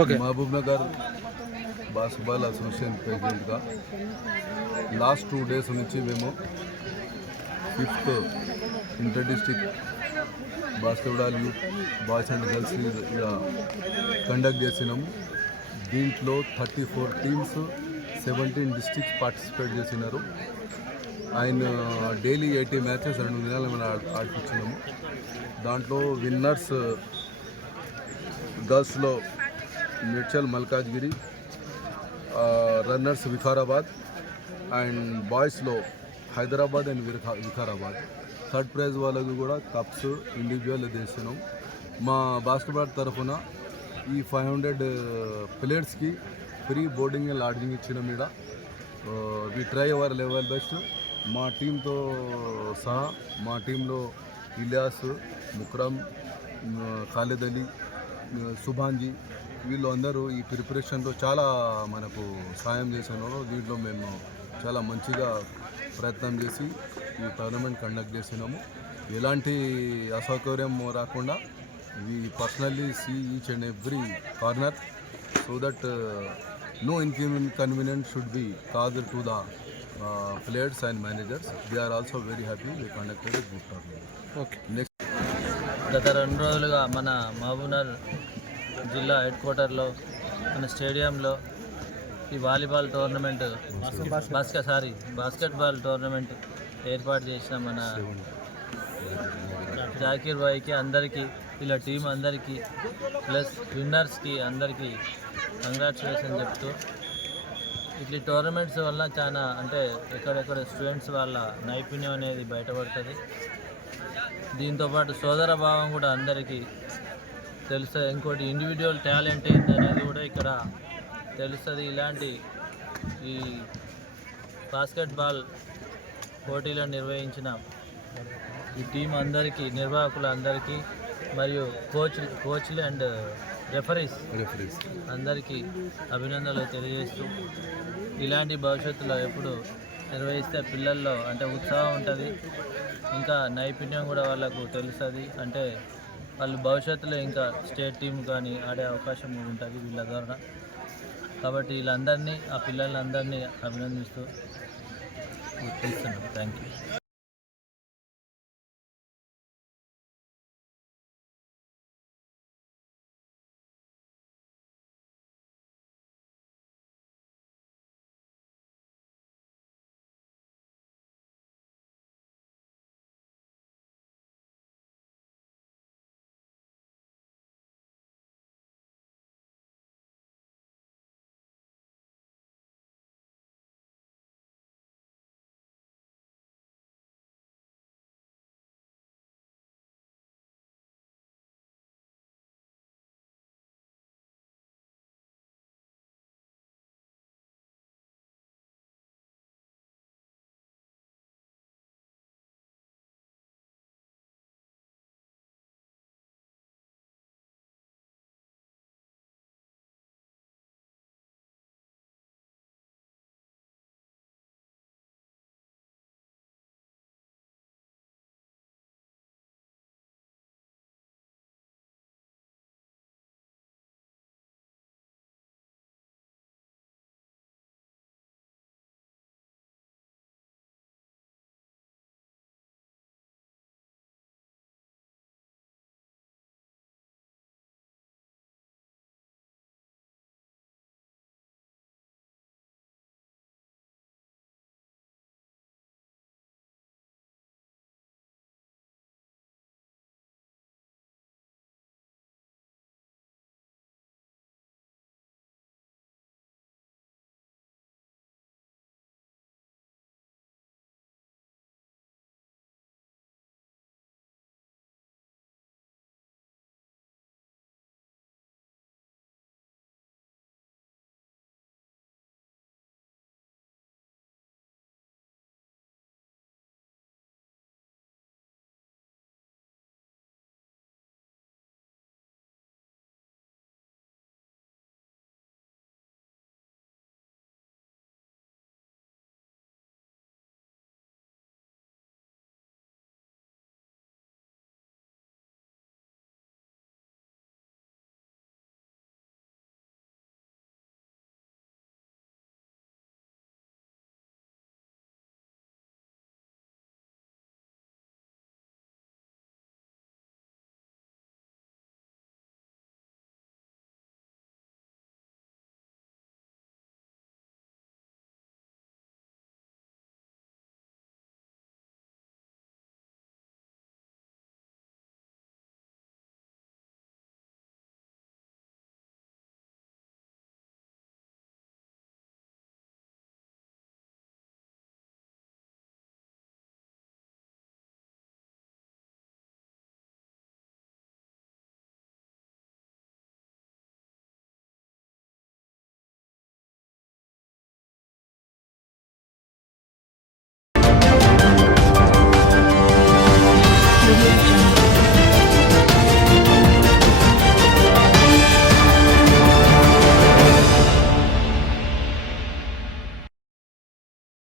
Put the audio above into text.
Okay Mahbub Nagar basketball association ప్రెసిడెంట్గా last two days నుంచి మేము fifth inter district basketball youth boys and girls conduct చేసినాము దీంట్లో thirty four teams seventeen districts participate చేసినారు. ఆయన daily eighty matches రెండు దినాలు మనం ఆడిపించినాము. దాంట్లో విన్నర్స్ గర్ల్స్లో మిర్చల్ మల్కాజ్గిరి రన్నర్స్ వికారాబాద్ అండ్ బాయ్స్లో హైదరాబాద్ అండ్ వికా వికారాబాద్. థర్డ్ ప్రైజ్ వాళ్ళకి కూడా కప్స్ ఇండివిజువల్ చేస్తున్నాం మా బాస్కెట్బాల్ తరఫున ఈ ఫైవ్ హండ్రెడ్ ప్లేయర్స్కి ఫ్రీ బోర్డింగ్ అండ్ లాడ్జింగ్ ఇచ్చిన మీద we try our level best. మా టీంతో సహా మా టీంలో ఇలియాస్ ముక్రమ్ ఖాలిద్ అలీ సుభాంజీ వీళ్ళు అందరూ ఈ ప్రిపరేషన్లో చాలా మనకు సాయం చేసినారు. దీంట్లో మేము చాలా మంచిగా ప్రయత్నం చేసి ఈ టోర్నమెంట్ కండక్ట్ చేసినాము. ఎలాంటి అసౌకర్యం రాకుండా we personally see each and every corner so that no inconvenience should be cause to the players and managers they are also very happy we conducted good tournament okay next గత రెండు రోజులుగా మన మహబూబ్నగర్ జిల్లా head క్వార్టర్లో మన స్టేడియంలో ఈ volleyball tournament basket sorry basketball tournament ఏర్పాటు చేసిన మన జాకీర్ భాయ్కి అందరికీ ఇలా టీం అందరికీ ప్లస్ విన్నర్స్కి అందరికీ కంగ్రాచులేషన్ చెప్తూ ఇట్లా టోర్నమెంట్స్ వల్ల చాలా అంటే ఎక్కడెక్కడ స్టూడెంట్స్ వాళ్ళ నైపుణ్యం అనేది బయటపడుతుంది. దీంతోపాటు సోదర భావం కూడా అందరికీ తెలుస్తుంది ఇంకోటి ఇండివిజువల్ టాలెంట్ ఏంటి అనేది కూడా ఇక్కడ తెలుస్తుంది ఇలాంటి ఈ బాస్కెట్బాల్ పోటీలను నిర్వహించిన ఈ టీం అందరికీ నిర్వాహకులు అందరికీ మరియు కోచ్ కోచ్లు అండ్ రెఫరీస్ రెఫరీస్ అందరికీ అభినందనలు తెలియజేస్తూ ఇలాంటి భవిష్యత్తులో ఎప్పుడు నిర్వహిస్తే పిల్లల్లో అంటే ఉత్సాహం ఉంటుంది. ఇంకా నైపుణ్యం కూడా వాళ్ళకు తెలుస్తుంది అంటే వాళ్ళు భవిష్యత్తులో ఇంకా స్టేట్ టీం కానీ ఆడే అవకాశం ఉంటుంది వీళ్ళ ద్వారా. కాబట్టి వీళ్ళందరినీ ఆ పిల్లలందరినీ అభినందిస్తూ ఇస్తున్నాం థ్యాంక్ యూ Audio